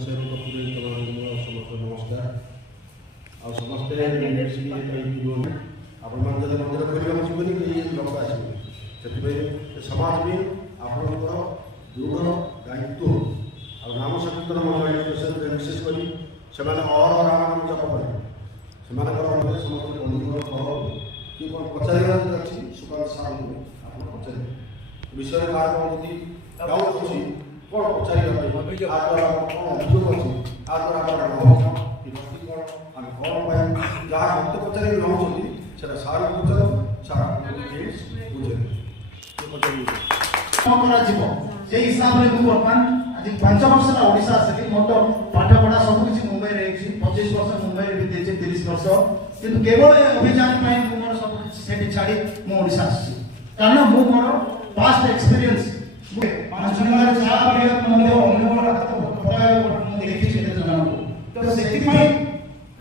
स्वयंसेवक समस्त नमस्कार आ समस्ते आपण मंदिर खोलने जीवन लोक आसवे से समाज भी आपंकर दृढ़ दायित्व आ नाम संकीर्तन मंडल विशेषकर से राम जप करें से समस्त बंधु किए कौन पचार अच्छी सुकाल सार आप पचारे विषय कौन डाउट अच्छी कौन पचार द्वारा कौन अभियोग अच्छी आ द्वारा भक्ति कौन आम कौन जहाँ भक्त पचार रोचे से सार पचार सार बुझे से हिसाब से बर्तमान आज 5 वर्ष ओडिशा आसिक मोर तो पाठ पढ़ा सब किसी मुंबई रे 25 वर्ष मुंबई रे बीते 30 वर्ष किंतु केवल अभियान मोर सब सेठी छाड़ी मो ओडिशा आसी कारण मो मोर पास्ट एक्सपीरियंस 5 जन चा पिया मने अनुभव रात मु देखि से जन तो सेठी पई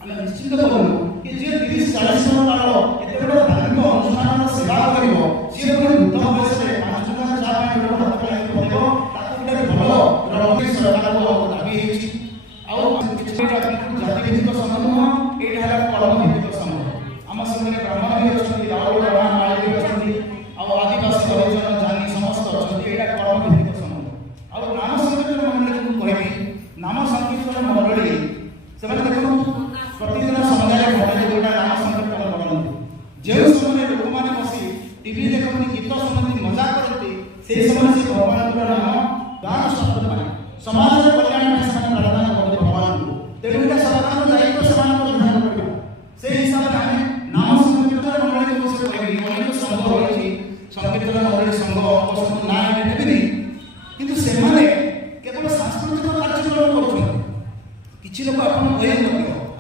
हम निश्चित करू कि जे 30 40 वर्ष काल एते बड़ धार्मिक अनुष्ठान सेवा करिवो से कोन वृद्ध वयस रे 5 जन चा पिया हाथ लागी पड़ो सरकार को दाबी जाति भित्तिक समूह ये कलम भित्तिक समूह आम संगे ब्राह्मण भी अच्छा रावण माली भी अच्छा आदिवासी हरिजन जानी समस्त अच्छा ये कलम भित्तिक समूह और नाम संकीर्तन मंडली को कहबी नाम संकीर्तन मंडली से देखो प्रतिदिन सन्ध्या घंटे दुटा नाम संकीर्तन करते जो समय लोक मैंने बसी टीवी देखते गीत शुणती मजा करते से समय से भगवान नाम गान शब्द समाज कल्याण में प्रार्थना करते भगवान को तेणु सरकार दायित्व से ध्यान रखा से हिसाब से आम नाम संकीर्तन मंडली को अनेक संघ रही संकीर्तन मंडली संघ ना नेबी किंतु से केवल सांस्कृतिक कार्यक्रम कर लोक आप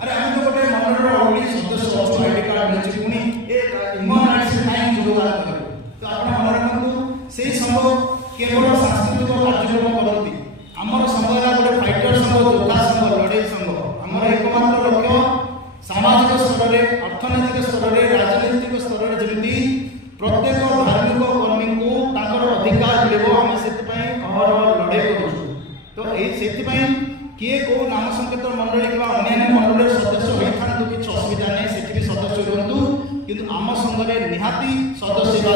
अरे आम तो गोटे मंडल ऑलरेडी सदस्य अच्छे आईडी कार्ड मिली पुणी ह्यूमन राइट्स कहीं योगदान करें तो आप मन से संघ केवल सांस्कृतिक कार्यक्रम करती आमर संघ गोटे फाइटर संघ योद्धा संघ लड़े संघ आमर एकमात्र लक्ष्य सामाजिक स्तर में अर्थनैतिक स्तर में राजनीतिक स्तर में जमी प्रत्येक धार्मिक कर्मी को अधिकार मिले आम से लड़े कर तो ये किए को नाम संकीर्तन मंडली कि अन्य मंडल सदस्य होता किसी असुविधा नहीं से सदस्य रुहतु किंतु आम संघ निहाती सदस्य